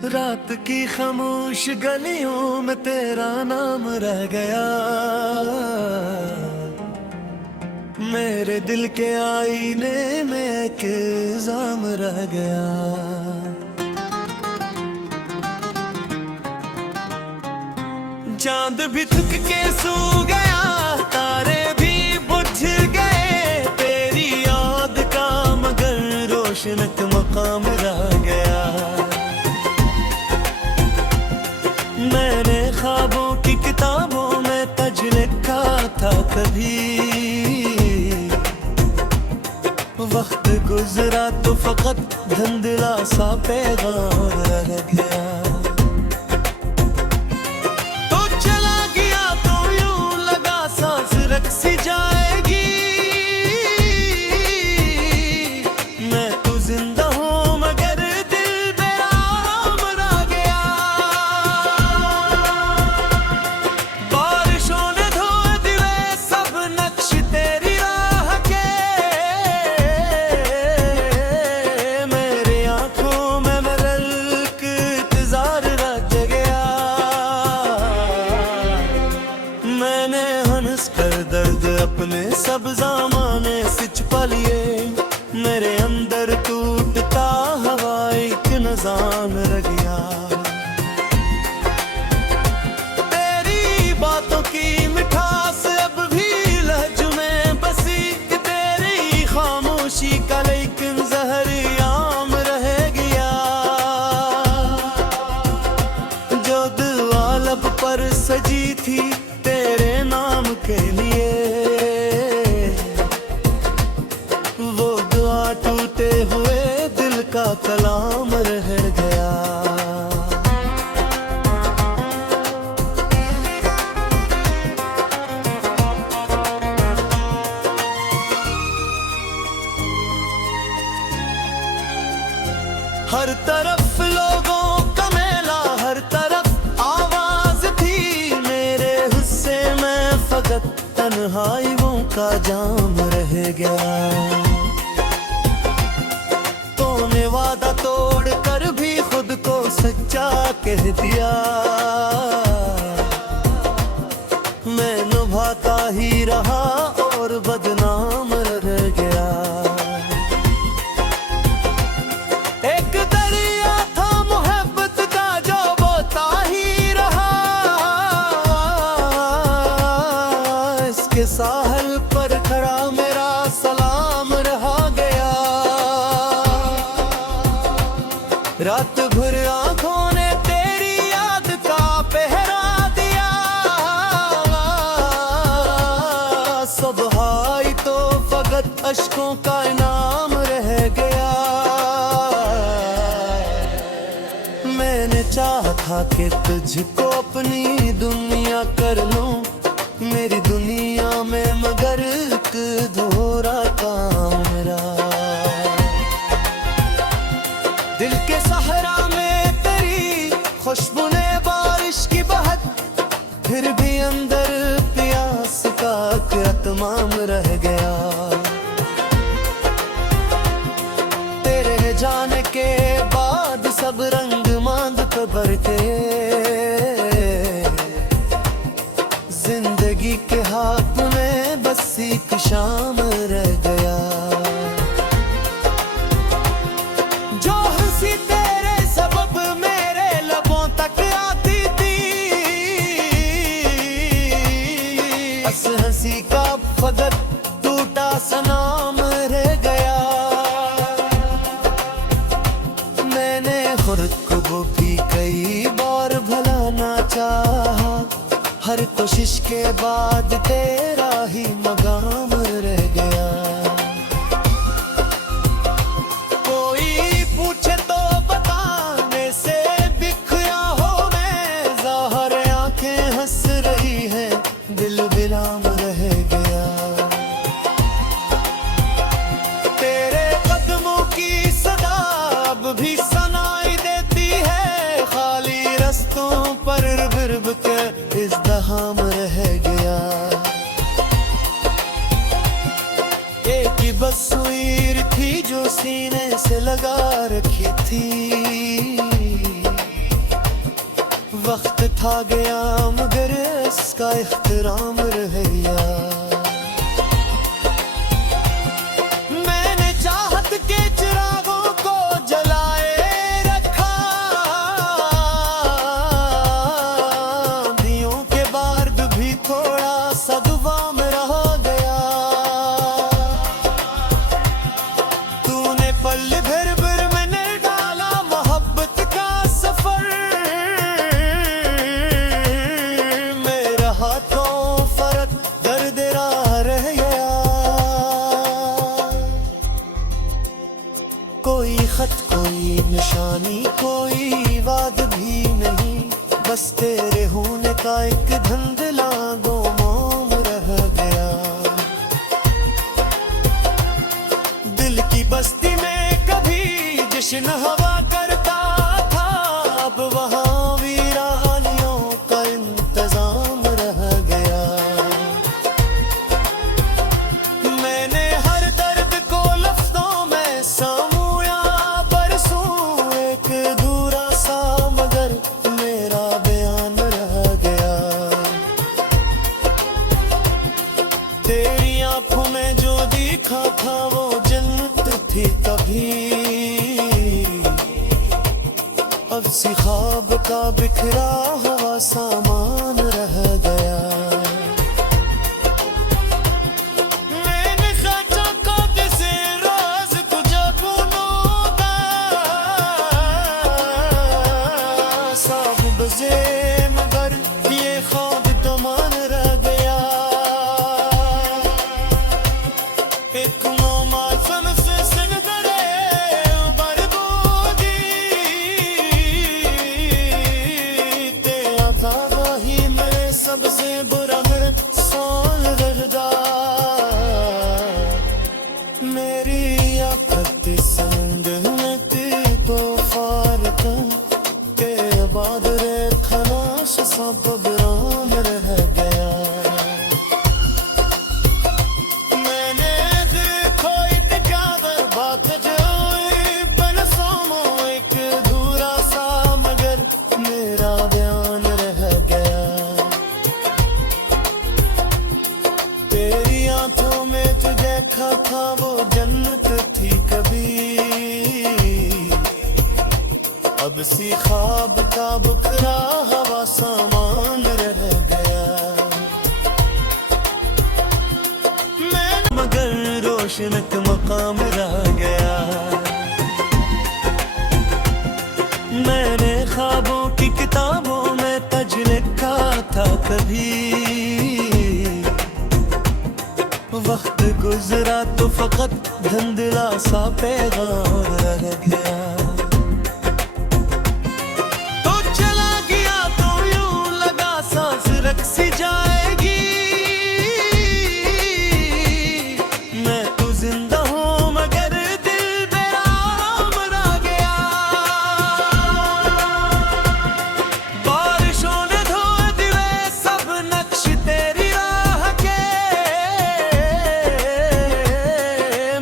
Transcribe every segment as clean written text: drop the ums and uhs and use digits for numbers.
रात की खामोश गलियों में तेरा नाम रह गया, मेरे दिल के आईने में एक इल्जाम रह गया। चांद भी थक के सो गया, तारे भी बुझ गए, तेरी याद का मगर रोशन का मकाम रह गया। मैंने ख्वाबों की किताबों में तज लिखा था कभी, वक्त गुजरा तो फकत धुंधला सा पैगाम रह गया। तो चला गया तो यूं लगा सांस रख सी जाएगी, मैं तो जिंदा हूँ मगर दिल बेराम रह गया। बारिशों ने धो दिए सब नक्श तेरी राह के, मेरी आंखों में मरल के इंतजार रह गया। मैंने हंस कर दर्द अपने सब ज़माने से छुपा लिए, मेरे अंदर टूटता हवा एक नज़ाम रह गया। तेरी बातों की मिठास अब भी लहज़ों में बसी, तेरी खामोशी का लेकिन ज़हर-ए-आम रह गया। जो दुआ लब पर सजी थी तेरे नाम के लिए, वो दुआ टूटे हुए दिल का कलाम रह गया। हर तरफ लोगों का मेला, हर तरफ आवाज थी, मेरे हिस्से में फकत तन्हाइयों का जाम रह गया। तूने वादा तोड़ कर भी खुद को सच्चा कह दिया, मैं निभाता ही रहा और बदनाम रह गया। एक दरिया था मोहब्बत का जो बोता ही रहा, इसके साहिल पर खड़ा मेरा सलाम रहा गया। रात भर आंखों ने तेरी याद का पहरा दिया, सुबह आई तो फकत अश्कों का इनाम रह गया। मैंने चाहा था कि तुझको अपनी दुनिया कर लूं, मेरी दुनिया में मगर एक अधूरा काम रहा। दिल के सहरा में तेरी खुशबू ने बारिश की बहक, फिर भी अंदर प्यास का अतमाम रह गया। तेरे जाने के बाद सब रंग मांद कबर के, जिंदगी के हाथ में बस एक शाम रह गया। जो हंसी तेरे सबब मेरे लबों तक आती थी, हंस हंसी का फकत टूटा सनाम रह गया। मैंने खुद को भी कई बार भुलाना चाहा, हर कोशिश के बाद तेरा ही मकाम रह गया। कोई पूछे तो बताने से बिखरा हो मैं, ज़ाहिर आंखें हंस रही हैं, दिल विराम रह गया। तेरे कदमों की सदा अब भी सुनाई देती है, खाली रस्तों पर रिब के इज़्दिहाम रह गया। एक ही बस्सूर थी जो सीने से लगा रखी थी, वक्त था गया मगर इसका इख्तिराम रह गया। मैंने चाहत के चिरागों को जलाए रखा, दियों के बार्द भी थोड़ा सा दुआ में रह गया। तूने पल भर भर मैंने डाला मोहब्बत का सफर, मेरा हाथों फरक दर्द राह रह गया। कोई खत कोई निशानी कोई वाद भी नहीं, बस तेरे होने का एक धुंधला गुमान रह गया। दिल की बस्ती में कभी जश्न हवा करता था, अब वहाँ वीरानियों का इंतजाम रह गया। मैंने हर दर्द को लफ्जों में समूया बरसों, एक अधूरा सा मगर मेरा बयान रह गया। तेरी आंखों में जो दिखा था वो जन्नत थी कभी, अब सी ख्वाब का बिखरा हुआ सामान रह गया। मैंने सोचा कब से राज तुझे बुनूंगा, सब बजे मगर ये ख्वाब तो मान रह गया। एक मासूम से सिंदरे बरबूदी, तेरा दावा ही मेरे सबसे बुरा मेरे साल दर्दा। मेरी आफत संग में तो फारक के बाद रे खलाश सब बराम रह गया। मैंने देखो इत्यादर बात जो पनसों एक अधूरा सा मगर मेरा बयान रह गया। तेरी आंखों में जो देखा था वो जन्नत थी कभी, अब सी ख्वाब का बुखरा हवा सामान रह गया। मैं मगर रोशनक मकाम रह गया। मैंने ख्वाबों की किताबों में तज लिखा था कभी, वक्त गुजरा तो फकत धुंधला सा पैगाम रह गया। तो चला गया तो यूं लगा सांस रख सी जाएगी, मैं तो जिंदा हूँ मगर दिल बेराम रह गया। बारिशों ने धो दिए सब नक्श तेरी राह के,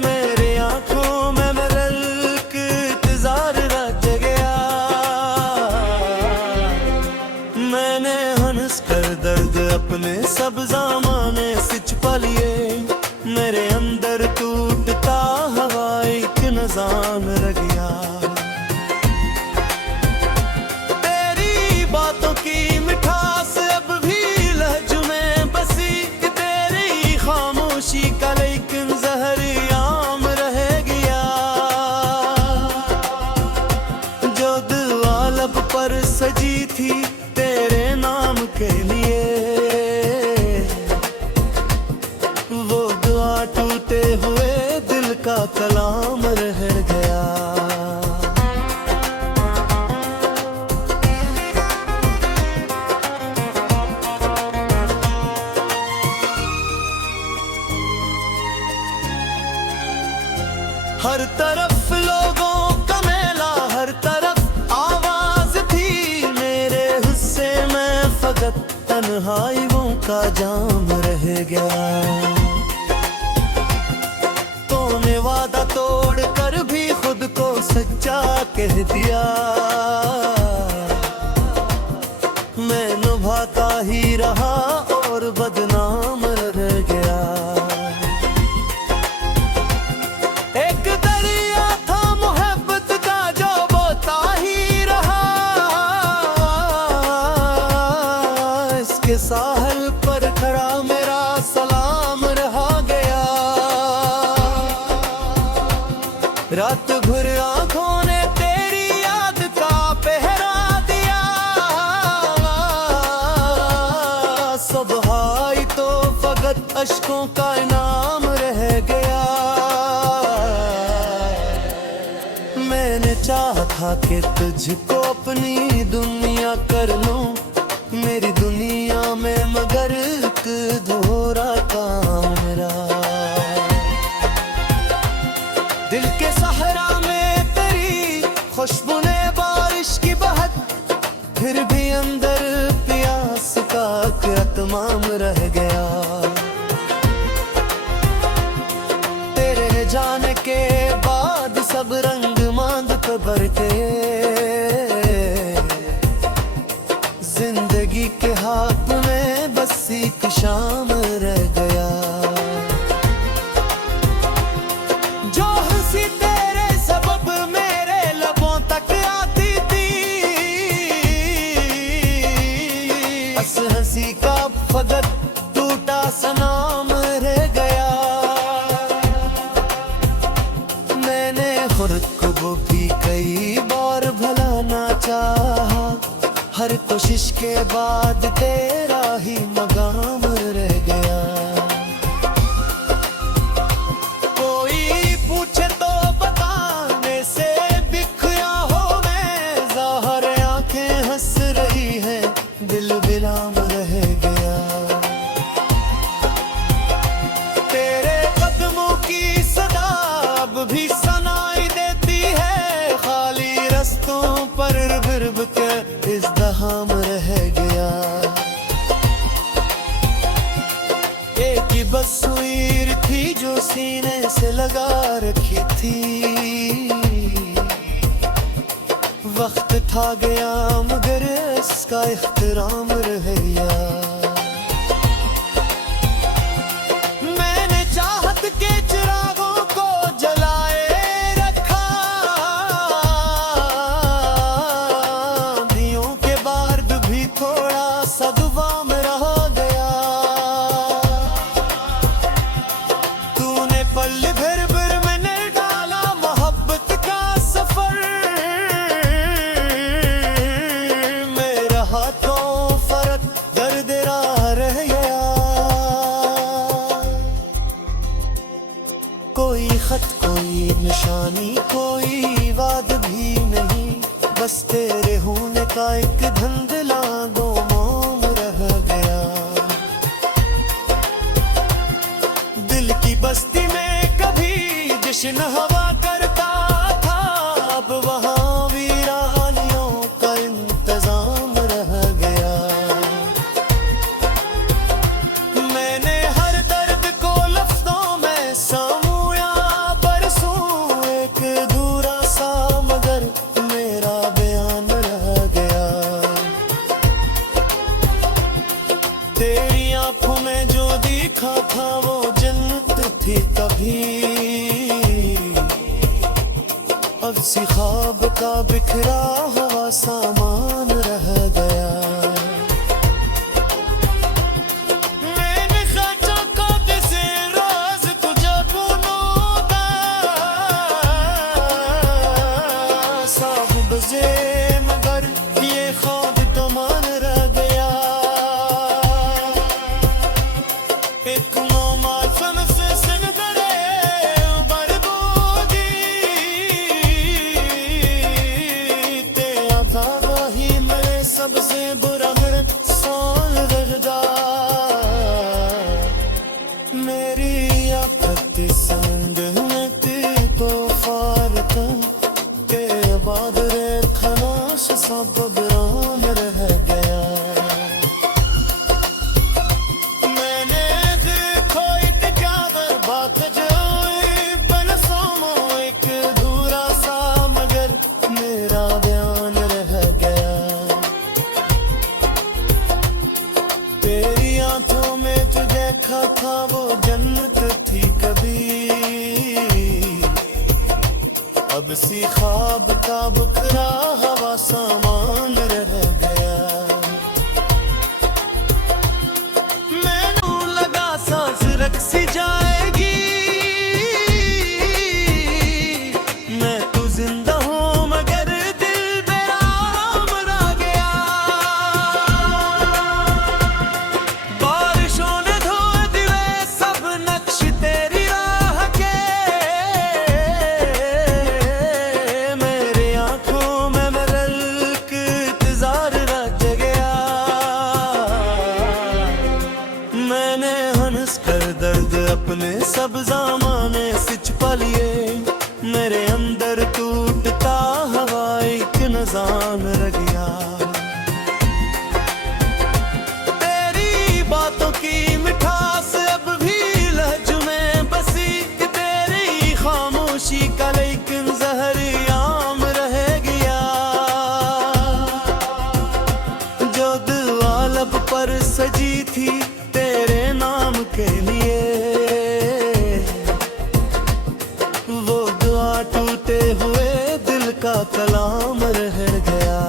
मेरे आंखों में मेरे इंतजार रच गया। मैंने हंस कर दर्द अपने सब ज़माने से छुपा लिए, मेरे अंदर टूटता हवा एक निज़ाम रह गया। तेरी बातों की मिठास अब भी लहजों में बसी, तेरी खामोशी का लेकिन जहर आम रह गया। जो दुआ लब पर सजी थी तेरे नाम के लिए, वो दुआ टूटे हुए दिल का कलाम रह गया। हर तरफ लोगों का मेला, हर तरफ आवाज थी, मेरे हिस्से में फकत तन्हाइयों का जाम रह गया। तूने वादा तोड़ कर भी खुद को सच्चा कह दिया, ही रहा और बदनाम रह गया। एक दरिया था मोहब्बत का जो बोता ही रहा, इसके साहल पर खड़ा मेरा सलाम रहा गया। रात भर आंखों ने तेरी याद का पहरा दिया, सुबह आई तो फकत अश्कों का इनाम रह गया। मैंने चाहा था कि तुझको अपनी दुनिया कर लूं, मेरी दुनिया में मगर एक अधूरा काम रहा। दिल के सहरा में तेरी खुशबू ने बारिश की बहक, फिर भी अंदर प्यास का अतमाम रह गया। तेरे जाने के बाद सब रंग मांद कबर के, जिंदगी के हाथ में बस एक शाम रह गया। जो हंसी तेरे सबब मेरे लबों तक आती थी, बस हंसी का फकत टूटा सा नाम रह गया। मैंने खुद को भी कई बार भुलाना चाहा, हर कोशिश के बाद तेरा ही मकाम रह गया। कोई पूछे तो बताने से बिखरा हो मैं, ज़ाहिर आंखें हंस रही हैं, दिल विराम रह गया। तेरे कदमों की सदा अब भी सुनाई देती है, खाली रस्तों पर गिरब के इज़्दिहाम रह गया। एक ही बस्वीर थी जो सीने से लगा रखी थी, वक्त था गया मगर इसका इख्तिराम रह गया। मैंने चाहत के चिरागों को जलाए रखा, दियों के बार्द भी थोड़ा सा दुआ में रह गया। तूने पल भर भर मैंने डाला मोहब्बत का सफर, मेरा हाथों फर्क दर्द रह गया। कोई खत कोई निशानी कोई वाद भी नहीं, बस तेरे होने का एक धुंधला मोम रह गया। दिल की बस्ती में कभी जश्न हवा करता था, अब वहाँ वीरानियों का इंतजाम रह गया। मैंने हर दर्द को लफ्जों में समूया बरसों, एक अधूरा सा मगर मेरा बयान रह गया। तेरी आंखों में जो दिखा था वो जन्नत थी तभी, अब सी ख्वाब का बिखरा हुआ सामान रह गया। मैंने सोचा कब से रोज तुझे भूलूंगा, सब बजे मगर ये ख्वाब तो मान रह गया। एक नौमाल सन से सिंदरे बरबूदी, तेरा धागा ही मेरे सबसे बुरा अब सी ख्वाब का बुकरा हवा सामान रह गया। मैनू लगा सांस रख सी जाएगी, मैं तो जिंदा हूँ मगर दिल बेराम रह गया। बारिशों ने धो दिए सब नक्श तेरी राह के, मेरे आंखों में मरल के इंतजार रह गया। मैंने हंस कर दर्द अपने सब ज़माने से छुपा लिए, मेरे अंदर टूटता हवा एक नज़ान रह गया। तेरी बातों की मिठास अब भी लहज में बसी, तेरी खामोशी का लेकिन जहरी आम रह गया। जो दुआ लब पर सजी थी तेरे नाम के लिए, वो दुआ टूटे हुए दिल का कलाम रह गया।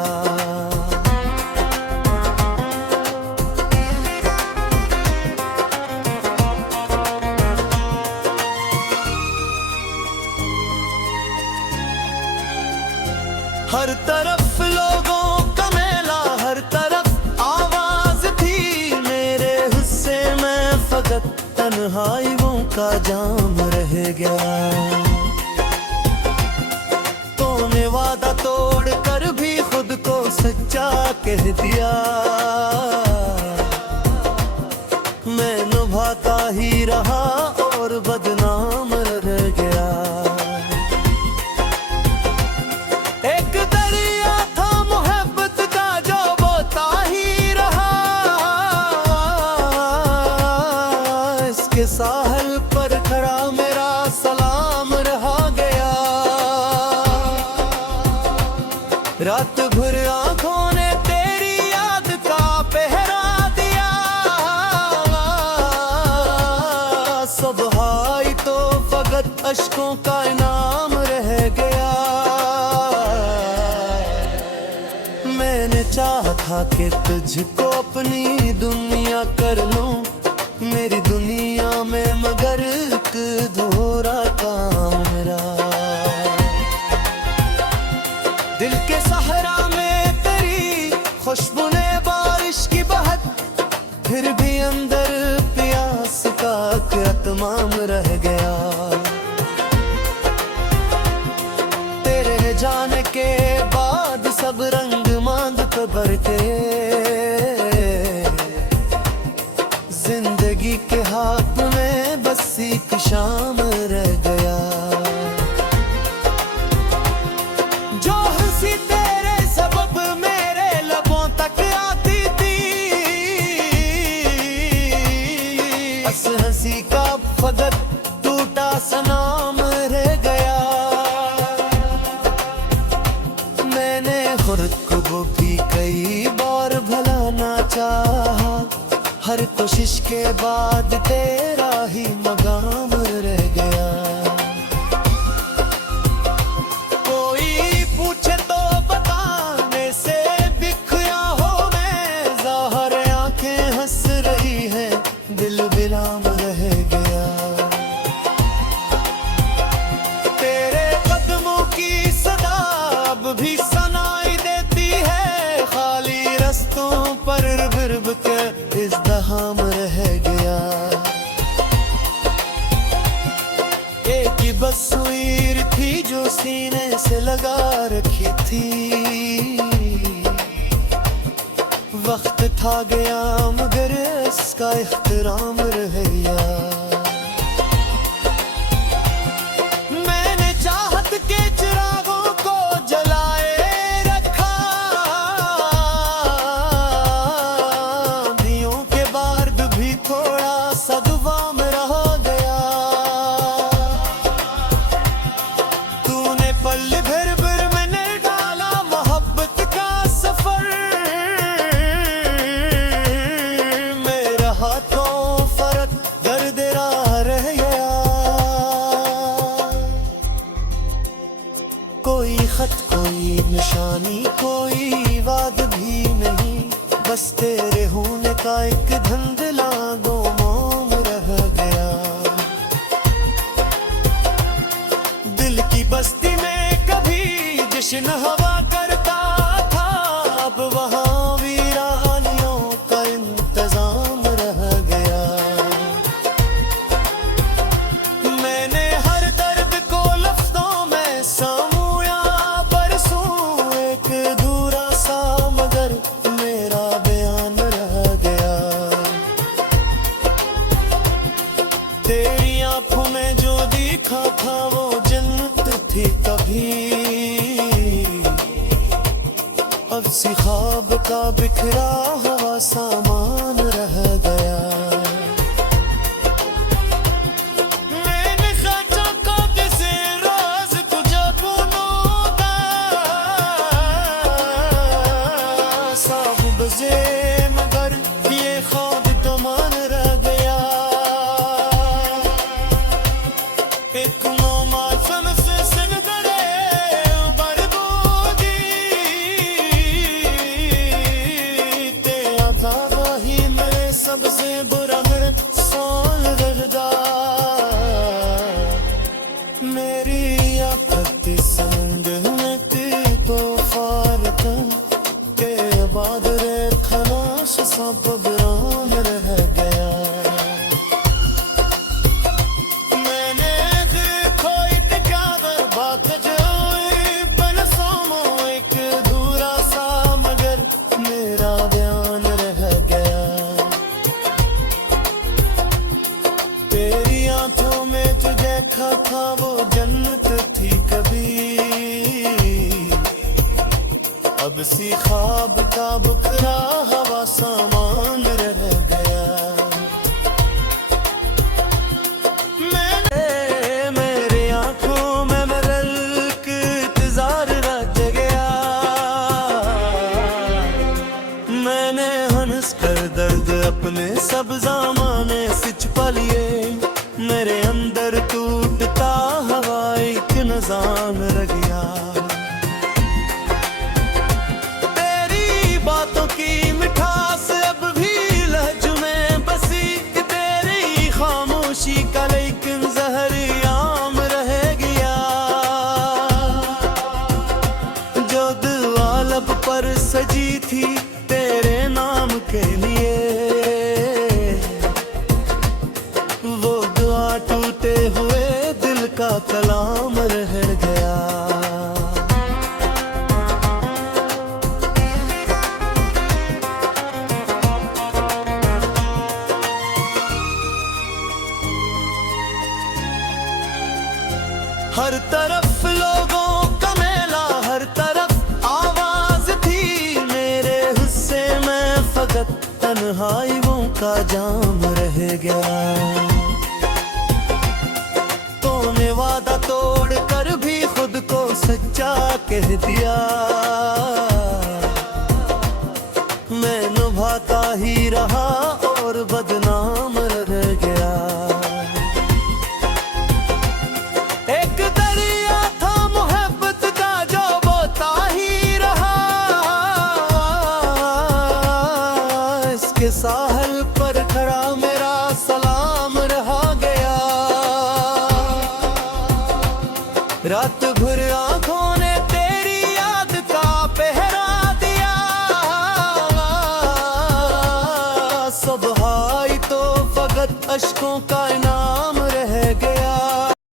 हर तरफ लोगों का मेला, हर तरफ आवाज थी, मेरे हिस्से में फकत तन्हाइयों का जाम रह गया। तूने वादा तोड़ कर भी खुद को सच्चा कह दिया, मैं निभाता ही रहा और बदनाम रह गया। एक दरिया था मोहब्बत का जो बोता ही रहा, इसके साहल पर खड़ा मेरा सलाम रहा गया। रात भर आंखों ने तेरी याद का पहरा दिया, सुबह आई तो फकत अश्कों का इनाम रह गया। मैंने चाहा था कि तुझको अपनी दुनिया कर लूं, मेरी दुनिया में मगर एक अधूरा काम रहा। दिल के सहरा में तेरी खुशबू ने बारिश की बहक, फिर भी अंदर प्यास का अतमाम रह गया। तेरे जाने के बाद सब रंग मांद कबर के, जिंदगी के हाथ में बस एक शाम रह गया। जो हंसी तेरे सबब मेरे लबों तक आती थी, हंस हंसी का फकत टूटा सनाम रह गया। मैंने खुद को भी कई बार भुलाना चाहा, हर कोशिश के बाद तेरा ही मकाम रह गया। कोई पूछे तो बताने से बिखरा हो मैं, ज़ाहिर आंखें हंस रही है दिल विराम रह गया। तेरे कदमों की सदा अब भी सुनाई देती है, खाली रस्तों पर गिरब के इज़्दिहाम रह गया। एक ही बस्वीर थी जो सीने से लगा रखी थी, वक्त था गया मगर इसका इख्तिराम रह गया। मैंने चाहत के चिरागों को जलाए रखा, दियों के बार्द भी थोड़ा सदवा में रह गया। तूने पल भर भर मैंने डाला मोहब्बत का सफर, मेरा हाथों फर्क दर्द कोई निशानी कोई वाद भी नहीं, बस तेरे होने का एक धुंधला गुमान रह गया। दिल की बस्ती में कभी जश्न हवा करता था, अब वहाँ वीरानियों का इंतजाम रह गया। मैंने हर दर्द को लफ्जों में समूया बरसों, एक अधूरा सा मगर मेरा बयान रह गया। तेरी आंखों में जो दिखा था वो जन्नत थी कभी, अब सी ख्वाब का बिखरा हुआ सामान रह गया। मैंने सोचा कब से राज तुझे बुनूंगा, सब बजे मगर ये ख्वाब कमान रह गया। एक मौसम से सिलसिले बरबूदी, तेरा दावा ही मेरे सबसे बुरा मेरे साल दर्दा। मेरी आफत संग में तो फारतन के बाद रे खलाश सब बरान रह गया। मैंने खोई क्या बात जो पलसों एक अधूरा सा मगर मेरा बयान रह गया। तेरी आंखों में जो देखा था वो जन्नत थी कभी, अब सी ख्वाब का बुखरा हवा सामान रह गया। मेरे आंखों में मरल के इंतजार रच गया। मैंने हंस कर दर्द अपने सब ज़माने से छुपा लिए, मेरे अंदर टूटता हवा एक निज़ाम रह गया। तेरी बातों की मिठास अब भी लहज में बसी, तेरी खामोशी का लेकिन जहरी आम रह गया। जो दुआ लब पर सजी थी तेरे नाम के लिए, वो दुआ टूटे हुए दिल का कलाम रह गया। हर तरफ लोगों का मेला, हर तरफ आवाज थी, मेरे हिस्से में फकत तन्हाइयों का जाम रह गया। तूने वादा तोड़ कर भी खुद को सच्चा कह दिया, मैं निभाता ही रहा और बदनाम रह गया। एक दरिया था मोहब्बत का जो बोता ही रहा, इसके साहल पर खड़ा मेरा सलाम रहा गया। रात भर आंखों ने तेरी याद का पहरा दिया, सुबह आई तो फकत अश्कों का इनाम